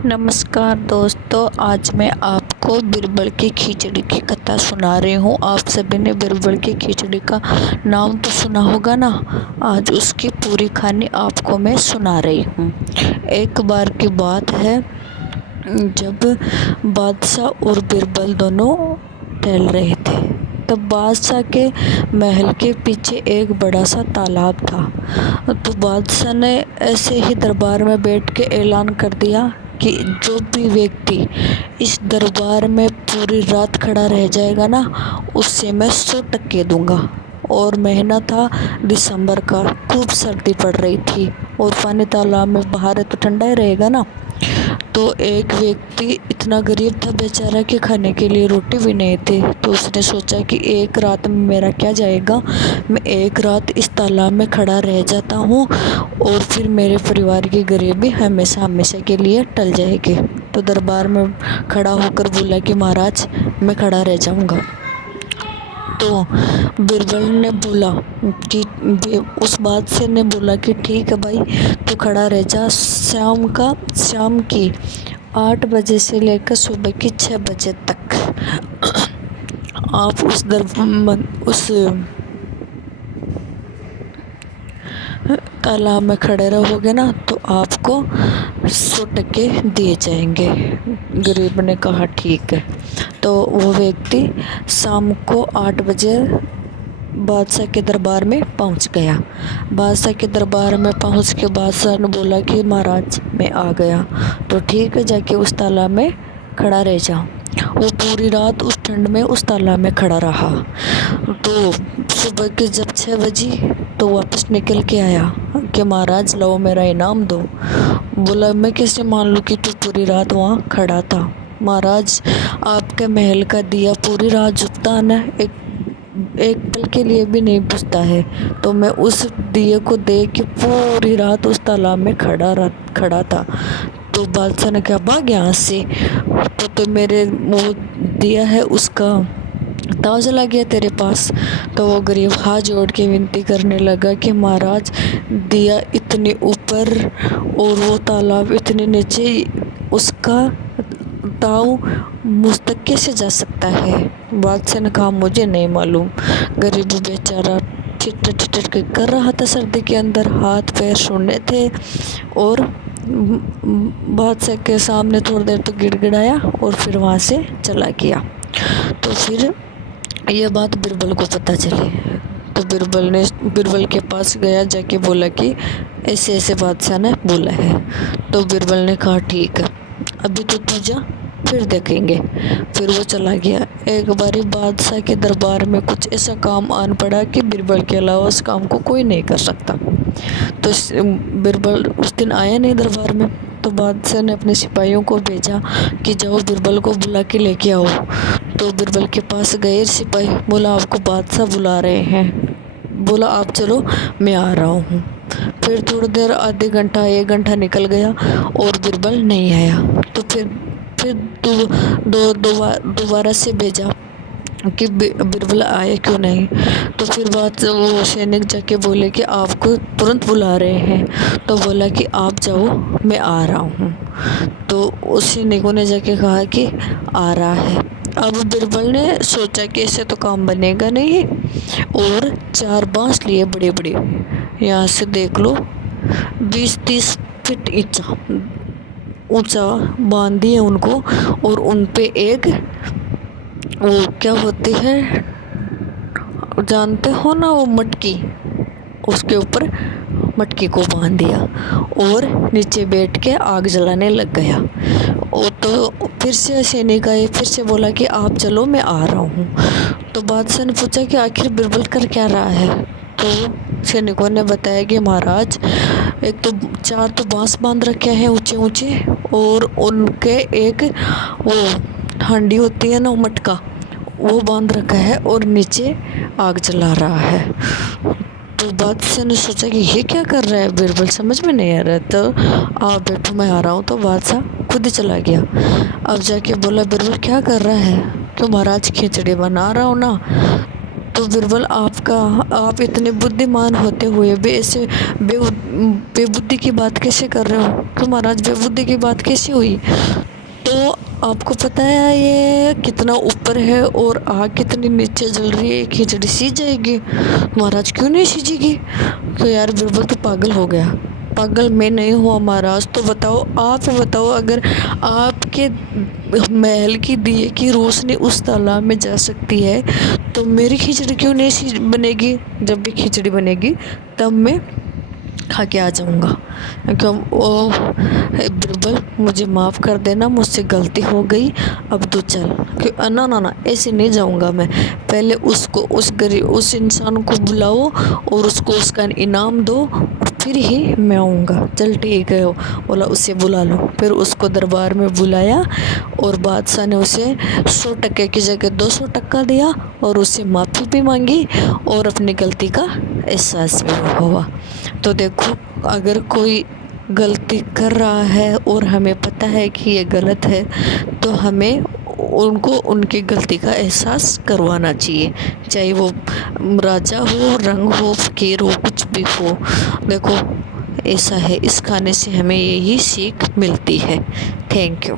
नमस्कार दोस्तों, आज मैं आपको बिरबल की खिचड़ी की कथा सुना रही हूँ। आप सभी ने बिरबल की खिचड़ी का नाम तो सुना होगा ना। आज उसकी पूरी कहानी आपको मैं सुना रही हूँ। एक बार की बात है जब बादशाह और बिरबल दोनों टहल रहे थे, तब बादशाह के महल के पीछे एक बड़ा सा तालाब था। तो बादशाह ने ऐसे ही दरबार में बैठ के ऐलान कर दिया कि जो भी व्यक्ति इस दरबार में पूरी रात खड़ा रह जाएगा ना, उससे मैं 100 टके दूंगा। और महीना था दिसंबर का, खूब सर्दी पड़ रही थी और पानी तालाब में बाहर है तो ठंडा ही रहेगा ना। तो एक व्यक्ति इतना गरीब था बेचारा कि खाने के लिए रोटी भी नहीं थी। तो उसने सोचा कि एक रात में मेरा क्या जाएगा, मैं एक रात इस तालाब में खड़ा रह जाता हूँ और फिर मेरे परिवार की गरीबी हमेशा हमेशा के लिए टल जाएगी। तो दरबार में खड़ा होकर बोला कि महाराज, मैं खड़ा रह जाऊँगा। तो बिरबल ने बोला कि उस बादशाह ने बोला कि ठीक है भाई, तू खड़ा रह जा। शाम की 8 बजे से लेकर सुबह की 6 बजे तक आप उस तालाब में खड़े रहोगे ना, तो आपको 100 टके दिए जाएंगे। गरीब ने कहा ठीक है। तो वो व्यक्ति शाम को 8 बजे बादशाह के दरबार में पहुंच गया। बादशाह के दरबार में पहुंच के बादशाह ने बोला कि महाराज, मैं आ गया। तो ठीक है, जाके उस तालाब में खड़ा रह जाओ। वो पूरी रात उस ठंड में उस तालाब में खड़ा रहा। तो सुबह के जब 6 बजी तो वापस निकल के आया कि महाराज लो, मेरा इनाम दो। बोला, मैं कैसे मान लूँ कि तू पूरी रात वहाँ खड़ा था। महाराज, आपके महल का दिया पूरी रात जलता है ना, एक पल के लिए भी नहीं बुझता है। तो मैं उस दिए को देख के पूरी रात उस तालाब में खड़ा था। तो बादशाह ने कहा, भाग यहाँ से। तो मेरे वो दिया है उसका ताव चला गया तेरे पास। तो वो गरीब हाथ जोड़ के विनती करने लगा कि महाराज, दिया इतने ऊपर और वो तालाब इतने नीचे, उसका ताव मुझ तक कैसे जा सकता है। बादशाह ने कहा, मुझे नहीं मालूम। गरीब बेचारा ठिठर कर रहा था सर्दी के अंदर, हाथ पैर शून्य थे और बादशाह के सामने थोड़ी देर तो गिड़गिड़ाया और फिर वहाँ से चला गया। तो फिर यह बात बिरबल को पता चली। तो बिरबल के पास गया, जाके बोला कि ऐसे ऐसे बादशाह ने बोला है। तो बिरबल ने कहा ठीक है, अभी तो तू जा, फिर देखेंगे। फिर वो चला गया। एक बारी बादशाह के दरबार में कुछ ऐसा काम आन पड़ा कि बिरबल के अलावा उस काम को कोई नहीं कर सकता। तो बिरबल उस दिन आया नहीं दरबार में। तो बादशाह ने अपने सिपाहियों को भेजा कि जाओ बिरबल को बुला के लेके आओ। तो बिरबल के पास गए सिपाही, बोला आपको बादशाह बुला रहे हैं। बोला आप चलो, मैं आ रहा हूँ। फिर थोड़ी देर, आधे घंटा 1 घंटा निकल गया और बिरबल नहीं आया। तो फिर दोबारा से भेजा कि बिरबल आए क्यों नहीं। तो फिर बात वो सैनिक जाके बोले कि आपको तुरंत बुला रहे हैं। तो बोला कि आप जाओ, मैं आ रहा हूँ। तो उस सैनिकों ने जाके कहा कि आ रहा है। अब बिरबल ने सोचा कि ऐसे तो काम बनेगा नहीं, और 4 बांस लिए बड़े बड़े, यहाँ से देख लो 20-30 फीट ऊंचा बांध दिए उनको। और उन पे एक वो क्या होती है, जानते हो ना, वो मटकी, उसके ऊपर मटकी को बांध दिया और नीचे बैठ के आग जलाने लग गया। और तो फिर से सैनिक आए, फिर से बोला कि आप चलो, मैं आ रहा हूँ। तो बादशाह ने पूछा कि आखिर बिरबल कर क्या रहा है। तो सैनिकों ने बताया कि महाराज, एक तो 4 तो बांस बांध रखे हैं ऊंचे ऊंचे, और उनके एक वो हांडी होती है ना, मटका, वो बांध रखा है और नीचे आग जला रहा है। तो बादशाह ने सोचा कि ये क्या कर रहा है बिरबल, समझ में नहीं आ रहा। तो आप बैठो, मैं आ रहा हूँ। तो बादशाह खुद ही चला गया। अब जाके बोला, बिरबल क्या कर रहा है। तो महाराज, खिचड़ी बना रहा हूँ ना। तो बिरबल आप इतने बुद्धिमान होते हुए भी ऐसे बेबुद्धि की बात कैसे कर रहे हो? क्यों महाराज, बेबुद्धि की बात कैसे हुई? तो आपको पता है ये कितना ऊपर है और आग कितनी नीचे जल रही है, खिचड़ी सीज जाएगी। महाराज क्यों नहीं सीजेगी? तो यार बिरबल तो पागल हो गया। पागल मैं नहीं हुआ महाराज। तो बताओ, आप बताओ, अगर आपके महल की दिए की रोशनी उस तालाब में जा सकती है तो मेरी खिचड़ी क्यों नहीं बनेगी? जब भी खिचड़ी बनेगी तब मैं खा के आ जाऊँगा। क्यों ओ बिरबल, मुझे माफ़ कर देना, मुझसे गलती हो गई, अब तो चल। क्यों ना ना ना, ऐसे नहीं जाऊँगा मैं। पहले उसको, उस इंसान को बुलाओ और उसको उसका इनाम दो, फिर ही मैं आऊँगा। चल ठीक है, बोला उसे बुला लो। फिर उसको दरबार में बुलाया और बादशाह ने उसे 100 टके की जगह 200 टका दिया और उससे माफ़ी भी मांगी और अपनी गलती का एहसास भी हुआ। तो देखो, अगर कोई गलती कर रहा है और हमें पता है कि ये गलत है तो हमें उनको उनकी गलती का एहसास करवाना चाहिए, चाहे वो राजा हो, रंग हो, फकीर हो, कुछ भी हो। देखो ऐसा है, इस खाने से हमें यही सीख मिलती है। Thank you.